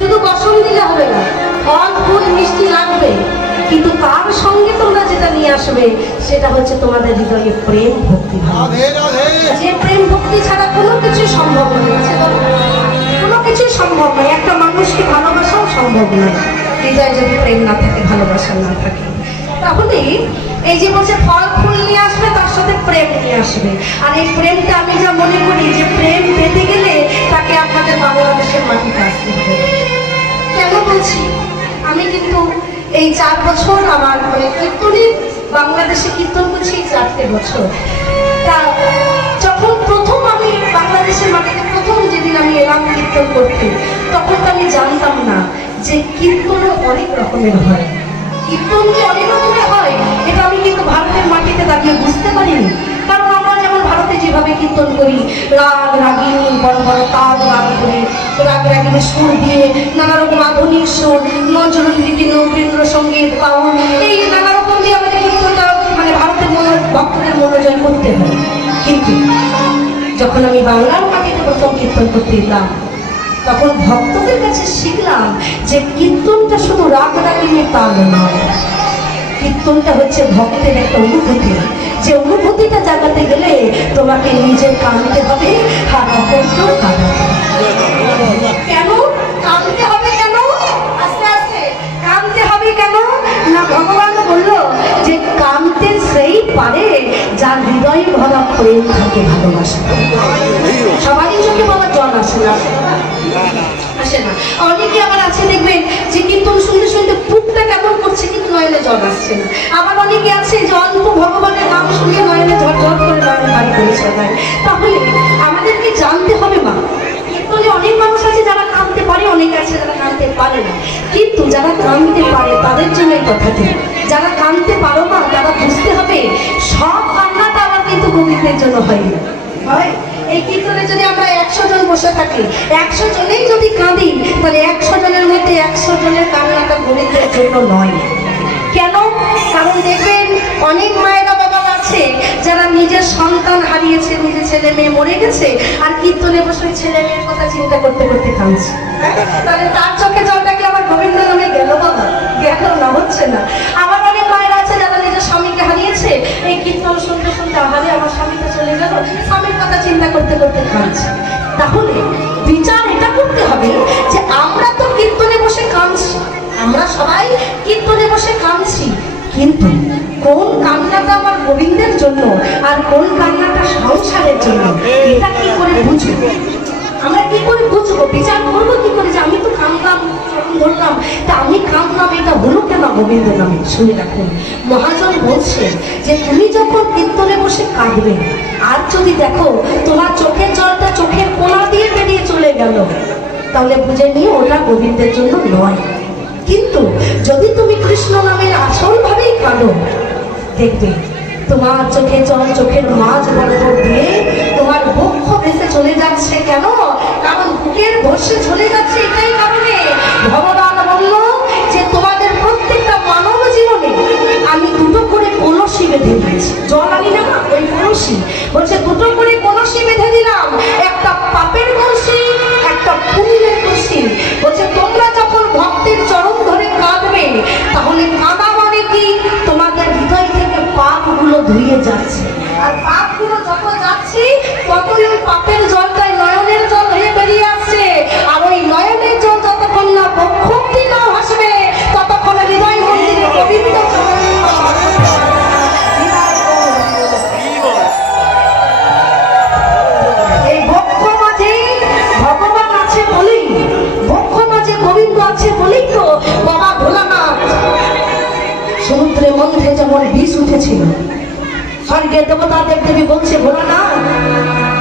শুধু কসম দিলে হবে না, ফল ফুল মিষ্টি লাগবে, কিন্তু তার সঙ্গে তোমরা যেটা নিয়ে আসবে সেটা হচ্ছে তোমাদের হৃদয়ে প্রেম ভক্তি। যে প্রেম ভক্তি ছাড়া কোনো কিছু সম্ভব নয়, কোনো কিছু সম্ভব নয়। একটা মানুষকে ভালোবাসাও সম্ভব নয় হৃদয়ে যদি প্রেম না থাকে, ভালোবাসা না থাকে। তাহলে এই যে বলছে ফল ফুল নিয়ে আসবে, তার সাথে প্রেম নিয়ে আসবে। আর এই প্রেমটা আমি যা মনে করি যে প্রেম পেতে গেলে তাকে আপনাদের বাংলাদেশের মাটিতে আসতে হবে। কেন বলছি, আমি কিন্তু এই 4 বছর আমার কীর্তনে বাংলাদেশে কীর্তন করছি, 4টে বছর। তা যখন প্রথম আমি বাংলাদেশের মাটিতে প্রথম যেদিন আমি এলাম কীর্তন করতে, তখন তো আমি জানতাম না যে কীর্তনও অনেক রকমের হয়। কীর্তন যে অনেক রকমের হয় এটা আমি কিন্তু ভারতের মাটিতে দাঁড়িয়ে বুঝতে পারিনি। কারণ আমরা যেমন ভারতে যেভাবে কীর্তন করি, রাগ রাগিনী, বড় বড় তাল গান করে, রাগ রাগিনী সুর দিয়ে, নানা রকম আধুনিক সুর, মঞ্চরীতি, নৌকেন্দ্র সঙ্গীত, বাউল, এই নানা রকম দিয়ে আমাদের কীর্তনটা মানে ভারতের ভক্তদের মনোজয় করতে হয়। কিন্তু যখন আমি বাংলার মাটিতে প্রথম কীর্তন করতে এলাম, তখন ভক্তদের কাছে শিখলাম যে কীর্তনটা শুধু রাগ রাগিনী তাল নয়, কীর্তনটা হচ্ছে ভক্তের একটা অনুভূতি। যে অনুভূতিটা জাগাতে গেলে তোমাকে নিজে কাঁদতে হবে, আর অপরকেও কাঁদাতে। কেন কাঁদতে হবে? কেন আস্তে আস্তে কাঁদতে হবে? কেন না, ভগবান বলল যে কাঁদতে সেই পারে যার হৃদয়ে ভরা প্রেম থাকে, ভালোবাসা। সবারই চোখে বাবা জল আসে না, আসে না। অনেকে আবার আছে দেখবেন যে কীর্তন শুনতে শুনতে বুকটা কেমন করছে কিন্তু নয়নে জল আসছে না। আবার অনেকে আছে যে অল্প ভগবানের নাম শুনে নয়নে ঝরঝর করে নয়নে বাড়ি পরিষ্কার হয়। তাহলে আমাদেরকে জানতে হবে মা, কীর্তনে অনেক মানুষ আছে যারা কাঁদতে পারে, অনেকে আছে যারা কাঁদতে পারে না। কিন্তু যারা কাঁদতে পারে তাদের জন্য এই কথাটি, যারা কাঁদতে পারো না তারা বুঝতে হবে সব কান্নাটা আবার কিন্তু গোবিন্দের জন্য হয় না। হয় এই কীর্তনে যদি আমরা 100 জন বসে থাকি, 100 জনেই যদি কাঁদি, তাহলে 100 জনের মধ্যে 100 জনের কান্নাটা গোবিন্দের জন্য নয়। কেন? কারণ দেখবেন অনেক মায়েরা বাবা আছে যারা নিজের সন্তান হারিয়েছে, নিজের ছেলে মেয়ে মরে গেছে, আর কীর্তনে বসে ছেলে মেয়ের কথা চিন্তা করতে করতে কাঁদছে। তাহলে তার চোখে জলটা কি আমার গোবিন্দ নামে গেল বাবা? গেল না, হচ্ছে না। আবার অনেক মায়েরা আছে যারা নিজের স্বামীকে হারিয়েছে, এই কীর্তন শুনতে শুনতে আহারে আমার স্বামীটা চলে গেল, স্বামীর কথা চিন্তা করতে করতে কাঁদছে। তাহলে বিচার এটা করতে হবে যে আমরা তো কীর্তনে বসে কাঁদছি, আমরা সবাই কীর্তনে বসে কাঁদছি, কিন্তু কোন কান্নাটা আমার গোবিন্দের জন্য আর কোন কান্নাটা সংসারের জন্য, এটা কি করে বুঝবো? আমরা কি করে বুঝবো? বিচার করবো কি করে যে আমি তো কাঁদলাম, ধরলাম তা আমি কাঁদলাম, এটা হলো কেন গোবিন্দ নামে? শুনে রাখুন, মহাজন বলছেন যে তুমি যখন কীর্তনে বসে কাঁদবে, আর যদি দেখো তোমার চোখের জলটা চোখের কোণা দিয়ে বেরিয়ে চলে গেল, তাহলে বুঝে নিও ওটা গোবিন্দের জন্য নয়। কিন্তু যদি তুমি কৃষ্ণ নামের আসল ভাবেই কাঁদো, দেখবে তোমার চোখে জল চোখের মাঝ বরাবর দিয়ে তোমার বক্ষ ভেসে চলে যাচ্ছে। কেন? কারণ বুকের ভরসে চলে যাচ্ছে এটাই কারণে। ভগবান বলল যে তোমাদের প্রত্যেকটা মানব জীবনে আমি 2টো করে কলসি বেঁধে দিয়েছি। জল আনি না, ওই কলসি বলছে 2টো করে কলসি বেঁধে দিলাম, একটা পাপের কলসি, একটা পুণ্যের কলসি। বলছে তোমরা যখন ভক্তের চরণ ধরে কাঁদবে, তাহলে কাঁদা মানে কি? তোমাদের হৃদয় থেকে পাপগুলো ধুয়ে যাচ্ছে, আর পাপগুলো যত যাচ্ছে ততই ওই পাপের জলটাই নয়নের জল হয়ে বেরিয়ে আসছে। আর ওই নয়নের জল যতক্ষণ না বক্ষ অবধি না ভাসবে, ততক্ষণ হৃদয় মন্দিরে গোবিন্দ এই বক্ষ মাঝে ভগবান আছে বলেই, বক্ষ মাঝে গোবিন্দ আছে বলেই তো বাবা ভোলানাথ সমুদ্রের মধ্যে যেমন বিষ উঠেছিল, স্বর্গের দেবতা দেবদেবী বলছে ভোলানাথ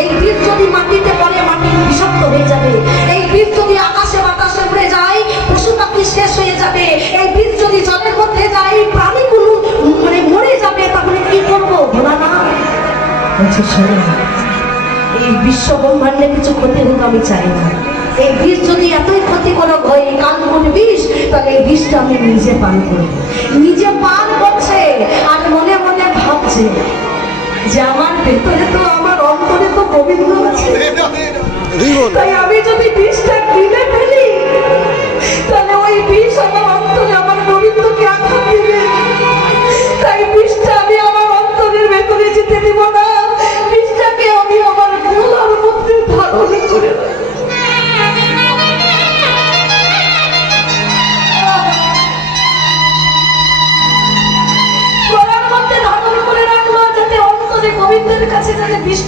এই বিষ যদি মাটিতে পড়ে মাটি বিষাক্ত হয়ে যাবে, এই বিষ যদি আকাশে বাতাসে উড়ে যায় পশু পাখি শেষ হয়ে যাবে, এই বিষ যদি জলের মধ্যে যায় প্রাণীগুলো মানে মরে যাবে, তাহলে কি করবো ভোলানাথ? বলছে শোনো, এই বিশ্ব ব্রহ্মাণ্ডে কিছু ক্ষতি হোক আমি চাই না। এই বিষ যদি এতই ক্ষতিকারক হয়, কালমন বিষ, তাহলে এই বিষটা আমি নিজে পান করবো। নিজে পান করছে আর মনে মনে ভাবছে যে আমার ভেতরে তো, আমার অন্তরে তো গোবিন্দ আছে।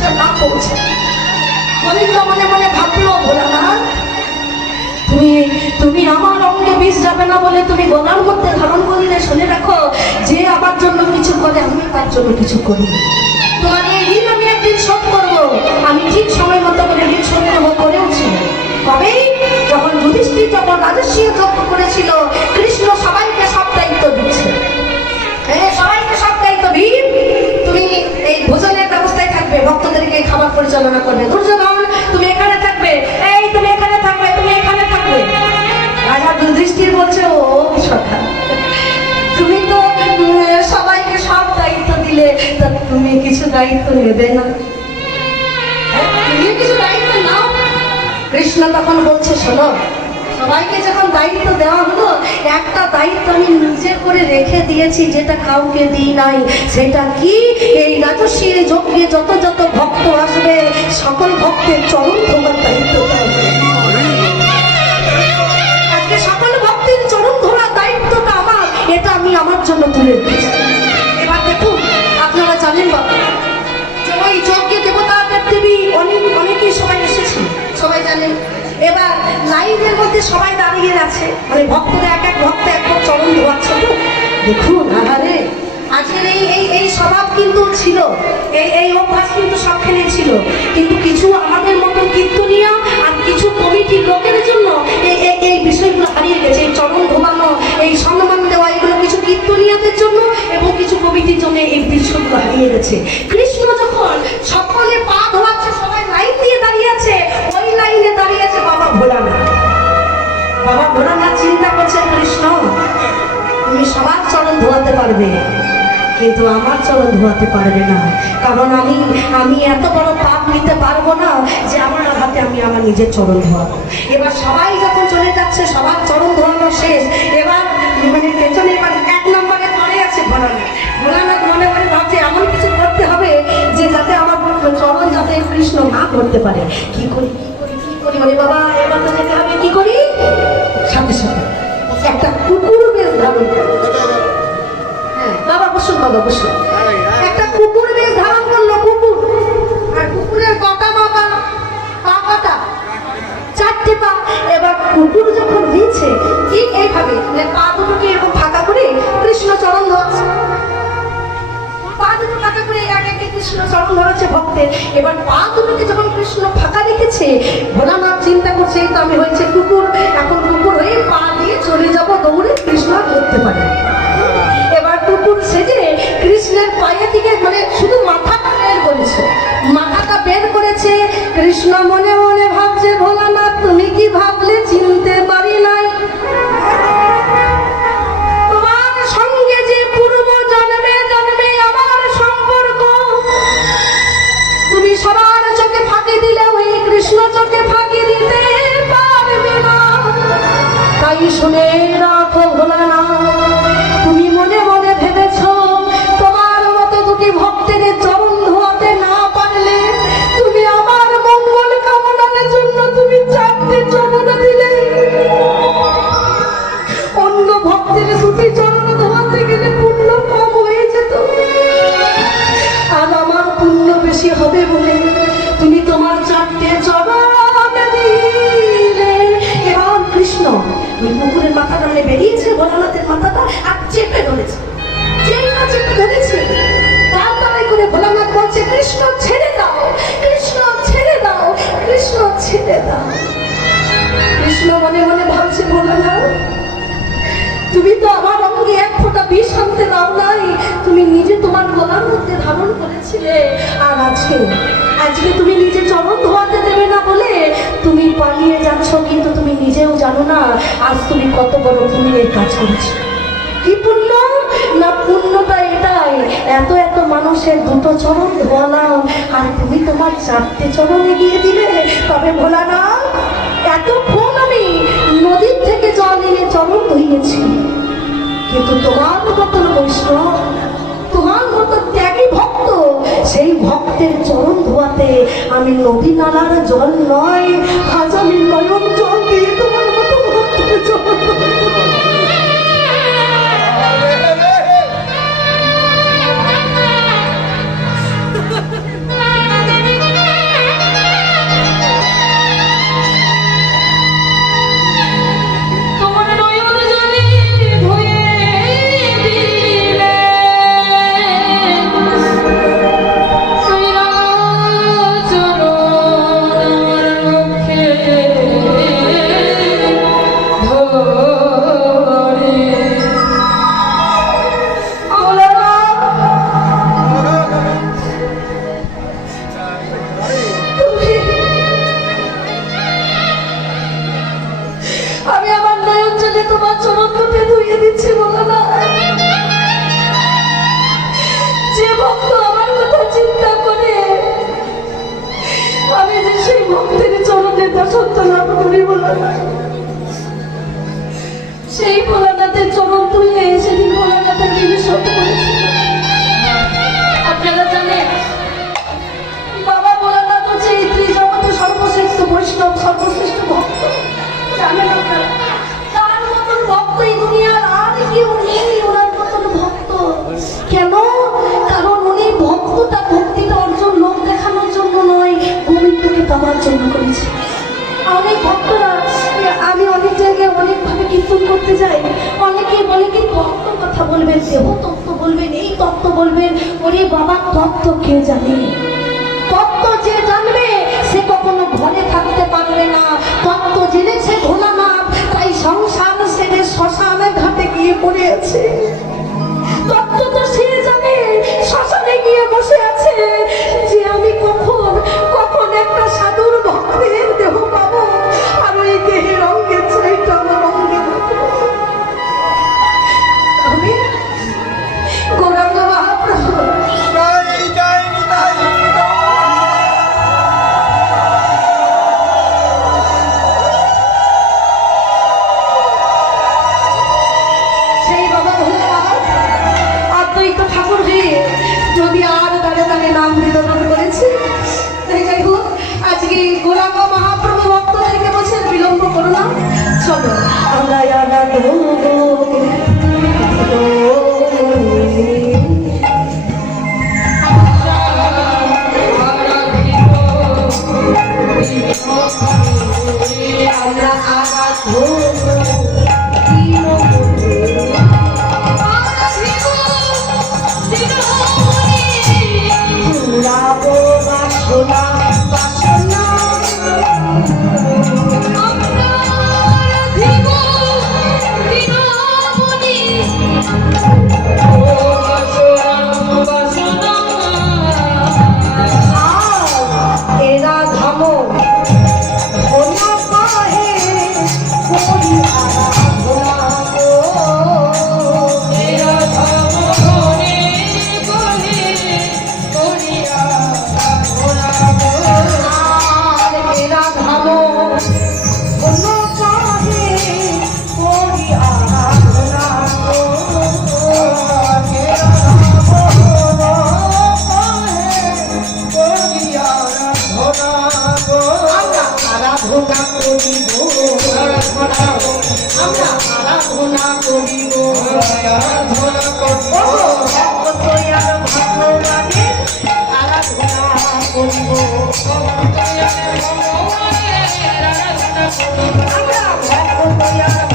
জিনিসটা না পৌঁছে। গোবিন্দ মনে মনে ভাবলো, ভোলানাথ তুমি তুমি আমার অঙ্গে বিষ যাবে না বলে তুমি গলার মধ্যে ধারণ করলে, শুনে রাখো যে আমার জন্য কিছু করে আমি তার জন্য কিছু করি। তোমার এই ঋণ আমি একদিন শোধ করবো। আমি ঠিক সময় মতো করে ঋণ শোধ করবো, করেওছি। তবে যখন যুধিষ্ঠির যখন রাজস্বীয় যজ্ঞ করেছিল, কৃষ্ণ সবাইকে সব দায়িত্ব দিচ্ছে। সবাইকে সব দায়িত্ব, ভীম তুমি এই ভোজনের ব্যবস্থায় থাকবে, ভক্তদেরকে খাবার পরিচালনা করবে। দুর্যোধন তুমি এখানে থাকবে, এই তুমি এখানে থাকবে, তুমি এখানে থাকবে। রাজা যুধিষ্ঠির বলছে, ও সখা তুমি তো সবাইকে সব দায়িত্ব দিলে, তা তুমি কিছু দায়িত্ব নেবে না? তুমি কিছু দায়িত্ব নাও। কৃষ্ণ তখন বলছে, শোনো, সবাইকে যখন দায়িত্ব দেওয়া হলো, একটা দায়িত্ব আমি নিজে করে রেখে দিয়েছি, যেটা কাউকে দিই নাই। সেটা কি? এই রাজস্বীর যজ্ঞে যত যত ভক্ত আসবে, সকল ভক্তের চরণ ধোয়ার দায়িত্ব আজকে সকল ভক্তের চরণ ধোয়ার দায়িত্বটা আমার, এটা আমি আমার জন্য তুলে রেখেছি। এবার দেখুন, আপনারা জানেন বাবা, যে ওই যজ্ঞে দেবতা দেবী অনেকেই সবাই এসেছে, সবাই জানেন। এবার লাইনের মধ্যে সবাই দাঁড়িয়ে আছে, মানে ভক্তরা এক এক ভক্ত এক চরণ ধোয়াচ্ছে। তো দেখুন, আরে আজকের এই স্বভাব কিন্তু ছিল, এই অভ্যাস কিন্তু সবখানে ছিল, কিন্তু কিছু আমাদের মতন কীর্তনিয়া আর কিছু কমিটির লোকের জন্য এই বিষয়গুলো হারিয়ে গেছে। এই চরণ ধোয়ানো, এই সম্মান দেওয়া, এগুলো কিছু কীর্তনিয়াদের জন্য এবং কিছু কমিটির জন্য এই বিষয়গুলো হারিয়ে গেছে। কৃষ্ণ যখন সকলে পা ধোয়াচ্ছে, সবাই লাইন দিয়ে দাঁড়িয়ে আছে, ওই লাইনে দাঁড়িয়ে আছে বাবা ভোলানাথ। বাবা ভোলানাথ চিন্তা করছে, কৃষ্ণ তুমি সবার চরণ ধোয়াতে পারবে, কিন্তু আমার চরণ ধোয়াতে পারবে না, কারণ আমি এত বড় পাপ নিতে পারবো না যে আমার হাতে আমি আমার নিজের চরণ ধোয়াবো। এবার সবাই যখন চলে যাচ্ছে, সবার চরণ ধোয়ানো শেষ, এবার মানে পেছনে এবার এক নম্বরে পড়ে আছে ভোলানাথ। ভোলানাথ মনে মনে ভাবছে, এমন কিছু করতে হবে যে যাতে আমার চরণ যাতে কৃষ্ণ না করতে পারে। কি করি ওরে বাবা, এবার তো যেতে হবে। কি করি? সাথে সাথে একটা কুকুর বেশ ধারণ করে, বাবা বসুন, বাবা বসুন, একটা কুকুর বেশ ধারণ করলো। কুকুর, আর কুকুরের কটা বাবা, পা কটা? চারটে পা। এবার কুকুর যখন দিচ্ছে, ঠিক এইভাবে পা দুটোকে এরকম ফাঁকা করে কৃষ্ণ চরণ ধরছে, পা দুটো ফাঁকা করে এক একে কৃষ্ণ চরণ ধরেছে ভক্তের। এবার পা দুটোকে যখন কৃষ্ণ ফাঁকা রেখেছে, ভোলানাথ চিন্তা করছে, এই তো আমি হয়েছে কুকুর, এখন কুকুর হয়ে পা দিয়ে চলে যাব, দৌড়ে কৃষ্ণ ধরতে পারে। এবার কুকুর সেজে কৃষ্ণের পায়ে থেকে মানে শুধু মাথাটা বের করেছে, মাথাটা বের করেছে। কৃষ্ণ মনে মনে ভাবছে, ভোলানাথ তুমি কি ভাবলে চিনতে পারি নাই? তোমার সঙ্গে যে পূর্ব জন্মে জন্মে আমার সম্পর্ক, তুমি সবার চোখে ফাঁকি দিলে ওই কৃষ্ণ চোখে ফাঁকি দিতে পারবে না। তাই শুনে রাখো ভোলানাথ, তুমি মনে মনে ভেবেছ তোমার মতো দুটি ভক্তের চরণ ধোয়াতে না পারলে তুমি আমার মঙ্গল কামনার জন্য তুমি চারটে চরণ দিলে, অন্য ভক্তের দুটি চরণ ধোয়াতে গেলে পুণ্য কম হয়ে যেত, আর আমার পুণ্য বেশি হবে বলে তুমি তোমার চারটে চরণ দিলে। এবার কৃষ্ণ ওই কুকুরের মাথাটা বেরিয়েছে, ভোলানাথের মাথাটা আর চেপে ধরেছে। যেই না চেপে ধরেছে, তার তারাই করে ভোলানাথ বলছে, কৃষ্ণ ছেড়ে দাও, কৃষ্ণ ছেড়ে দাও, কৃষ্ণ ছেড়ে দাও। কৃষ্ণ মনে মনে ভাবছে, ভোলানাথ তুমি তো আমার অঙ্গে এক ফোঁটা বিষ আনতে দাও নাই, তুমি নিজে তোমার গলার মধ্যে ধারণ করেছিলে, আর আজকে তুমি নিজে চরণ ধোয়াতে দেবে না বলে তুমি পালিয়ে যাচ্ছ, কিন্তু তুমি নিজেও জানো না আজ তুমি কত বড় পুণ্যের কাজ করেছো। কি পুণ্য? না পুণ্যটা এটাই, এত এত মানুষের দুটো চরণ ধোয়ালাম, আর তুমি তোমার চারটে চরণ এগিয়ে দিলে। তবে ভোলানাথ, এতক্ষণ আমি নদীর থেকে জল এনে চরণ ধুইয়েছি, কিন্তু তোমার মতন বৈষ্ণব, তোমার মতো ত্যাগী ভক্ত, সেই ভক্তের চরণ ধোয়াতে আমি নদী নালার জল নয়, আজ আমি নয়ন জল দিয়ে তোমার মতো ভক্তের চরণ সেই ভোলানাথের চরণ তুলে সেদিন ভোলানাথের বিভীষণ করেছিল। আপনারা জানেন বাবা ভোলানাথ হচ্ছে এই ত্রিজগতের সর্বশ্রেষ্ঠ বৈষ্ণব, সর্বশ্রেষ্ঠ ভক্ত। জানেন আপনারা তার মতন ভক্ত এই দুনিয়ার আর কেউ নেই, ওনার মতন ভক্ত। কেন? কারণ উনি ভক্তিটা অর্জন লোক দেখানোর জন্য নয়, গোবিন্দকে পাওয়ার জন্য করেছে। অনেক ভক্তরা, আমি অনেক জায়গায় অনেকভাবে কীর্তন করতে যাই, অনেকেই বলে কি তত্ত্ব কথা বলবেন, দেহ তত্ত্ব বলবেন, এই তত্ত্ব বলবেন। ওরে বাবা, তত্ত্ব কে জানে? তত্ত্ব যে জানবে সে কখনো ঘরে থাকতে পারবে না। তত্ত্ব জেনেছে ভোলানাথ, তাই সংসার ছেড়ে শ্মশানে ঘাটে গিয়ে পড়ে আছে। তত্ত্ব তো সে জানে, শ্মশানে গিয়ে বসে আছে যে আমি কখন একটা সাধুর ভক্তের দেহ পাবো, আর ওই দেহের অঙ্গে চাইটা আমার অঙ্গে থাকবো। তাহলে গৌরাঙ্গ মহাপ্রভু সেই বাবা ভোলানাথ অদ্বৈত ঠাকুর হয়ে যদি আর দাঁড়ে দাঁড়ে নাম বিতরণ করেছে। যাই হোক, আজকে গৌরাঙ্গ মহাপ্রভু ভক্তদেরকে বলছেন বিলম্ব করো না, চলো আমরা আরাধনা করিব, আরাধনা করিব, ভালো লাগে আরাধনা করিব, আমরা ভক্ত